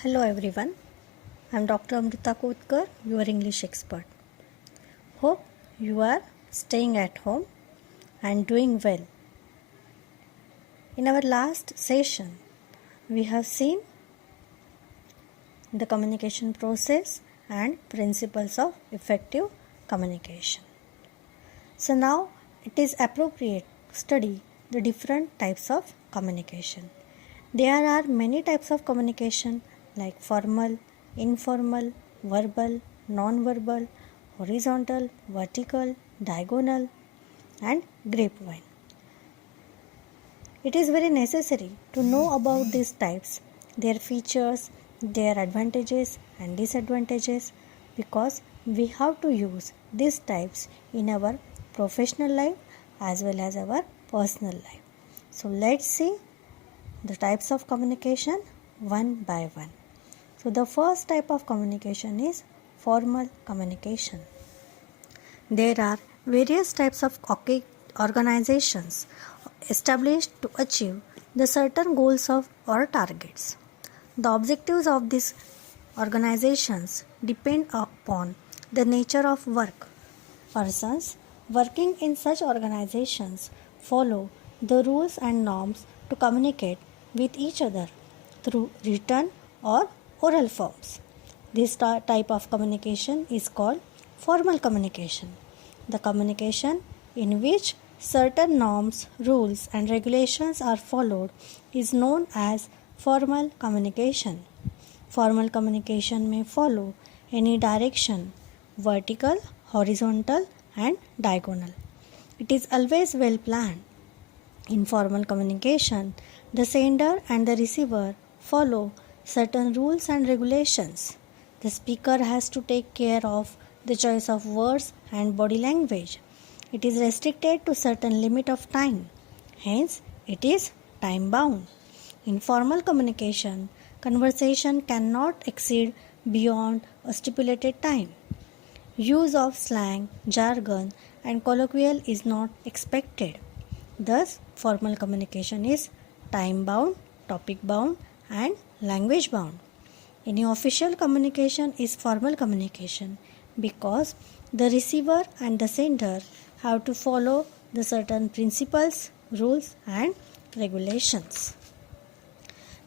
Hello everyone, I am Dr. Amrita Kotkar, your English expert. Hope you are staying at home and doing well. In our last session, we have seen the communication process and principles of effective communication. So now it is appropriate to study the different types of communication. There are many types of communication like formal, informal, verbal, non-verbal, horizontal, vertical, diagonal, and grapevine. It is very necessary to know about these types, their features, their advantages and disadvantages, because we have to use these types in our professional life as well as our personal life. So let's see the types of communication one by one. So the first type of communication is formal communication. There are various types of organizations established to achieve the certain goals of or targets. The objectives of these organizations depend upon the nature of work. Persons working in such organizations follow the rules and norms to communicate with each other through written or oral forms. This type of communication is called formal communication. The communication in which certain norms, rules, and regulations are followed is known as formal communication. Formal communication may follow any direction, vertical, horizontal, and diagonal. It is always well planned. In formal communication, the sender and the receiver follow certain rules and regulations. The speaker has to take care of the choice of words and body language. It is restricted to certain limit of time. Hence, it is time bound. In formal communication, conversation cannot exceed beyond a stipulated time. Use of slang, jargon, and colloquial is not expected. Thus, formal communication is time bound, topic bound, and language bound. Any official communication is formal communication because the receiver and the sender have to follow the certain principles, rules, and regulations.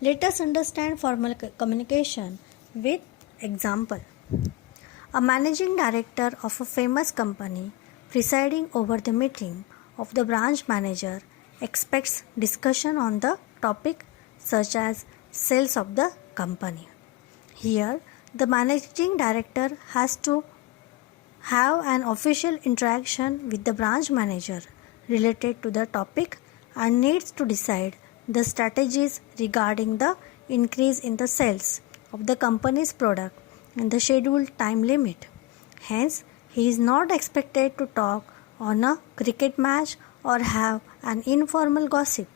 Let us understand formal communication with example. A managing director of a famous company presiding over the meeting of the branch manager expects discussion on the topic such as sales of the company. Here, the managing director has to have an official interaction with the branch manager related to the topic and needs to decide the strategies regarding the increase in the sales of the company's product in the scheduled time limit. Hence, he is not expected to talk on a cricket match or have an informal gossip.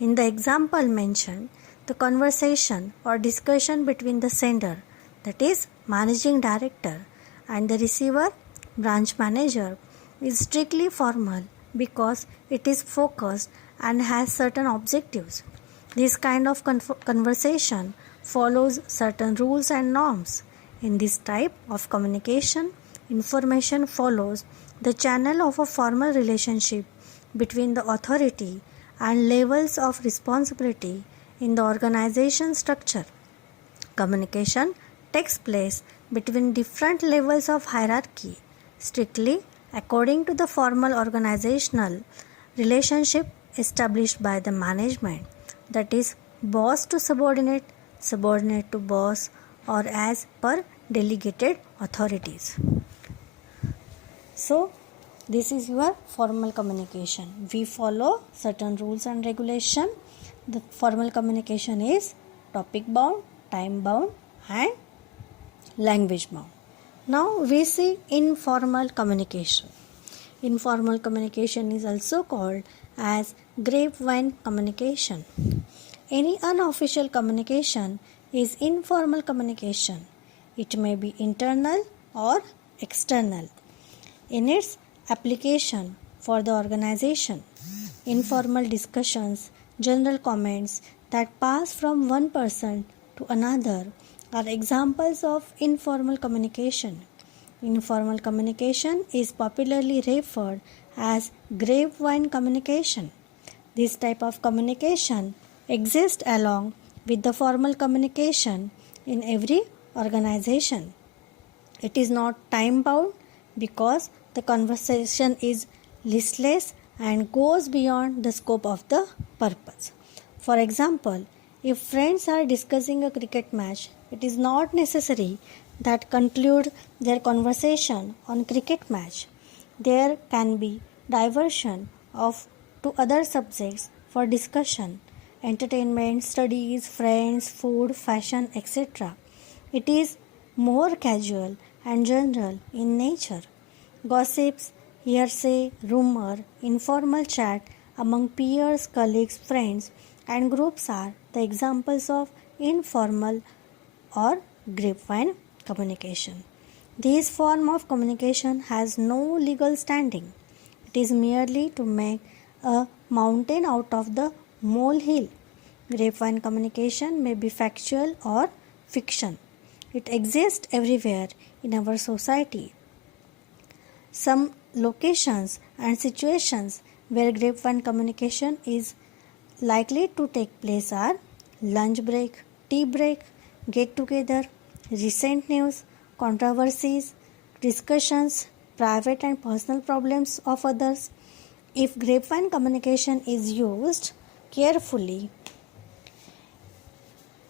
In the example mentioned, the conversation or discussion between the sender, that is managing director, and the receiver, branch manager, is strictly formal because it is focused and has certain objectives. This kind of conversation follows certain rules and norms. In this type of communication, information follows the channel of a formal relationship between the authority and levels of responsibility in the organization structure. Communication takes place between different levels of hierarchy, strictly according to the formal organizational relationship established by the management, that is, boss to subordinate, subordinate to boss, or as per delegated authorities. So, this is your formal communication. We follow certain rules and regulation. The formal communication is topic bound, time bound, and language bound. Now we see informal communication. Informal communication is also called as grapevine communication. Any unofficial communication is informal communication. It may be internal or external. In its application for the organization, informal discussions, general comments that pass from one person to another are examples of informal communication. Informal communication is popularly referred as grapevine communication. This type of communication exists along with the formal communication in every organization. It is not time bound because the conversation is listless and goes beyond the scope of the purpose. For example, if friends are discussing a cricket match, it is not necessary that conclude their conversation on cricket match. There can be diversion of to other subjects for discussion, entertainment, studies, friends, food, fashion, etc. It is more casual and general in nature. Gossips, hearsay, rumor, informal chat among peers, colleagues, friends, and groups are the examples of informal or grapevine communication. This form of communication has no legal standing. It is merely to make a mountain out of the molehill. Grapevine communication may be factual or fiction. It exists everywhere in our society. Some locations and situations where grapevine communication is likely to take place are lunch break, tea break, get together, recent news, controversies, discussions, private and personal problems of others. If grapevine communication is used carefully,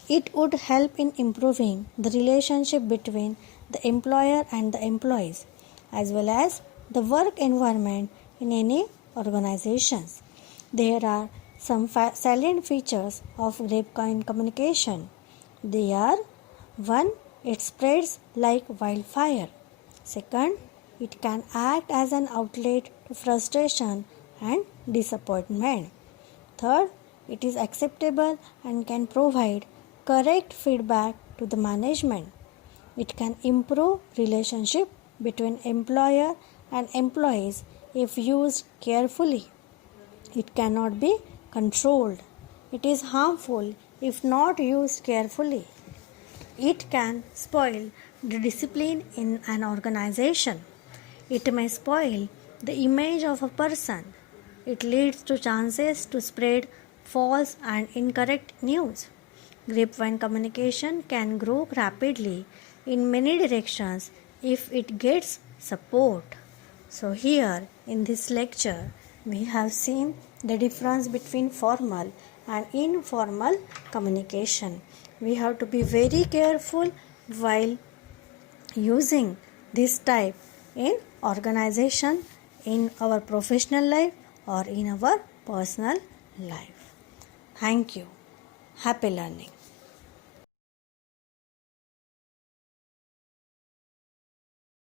it would help in improving the relationship between the employer and the employees, as well as the work environment in any organizations. There are some salient features of grapevine communication. They are: 1. It spreads like wildfire. 2. It can act as an outlet to frustration and disappointment. 3. It is acceptable and can provide correct feedback to the management. It can improve relationship between employer and employees if used carefully. It cannot be controlled. It is harmful if not used carefully. It can spoil the discipline in an organization. It may spoil the image of a person. It leads to chances to spread false and incorrect news. Grapevine communication can grow rapidly in many directions if it gets support. So here in this lecture we have seen the difference between formal and informal communication. We have to be very careful while using this type in organization, in our professional life or in our personal life. Thank you. Happy learning.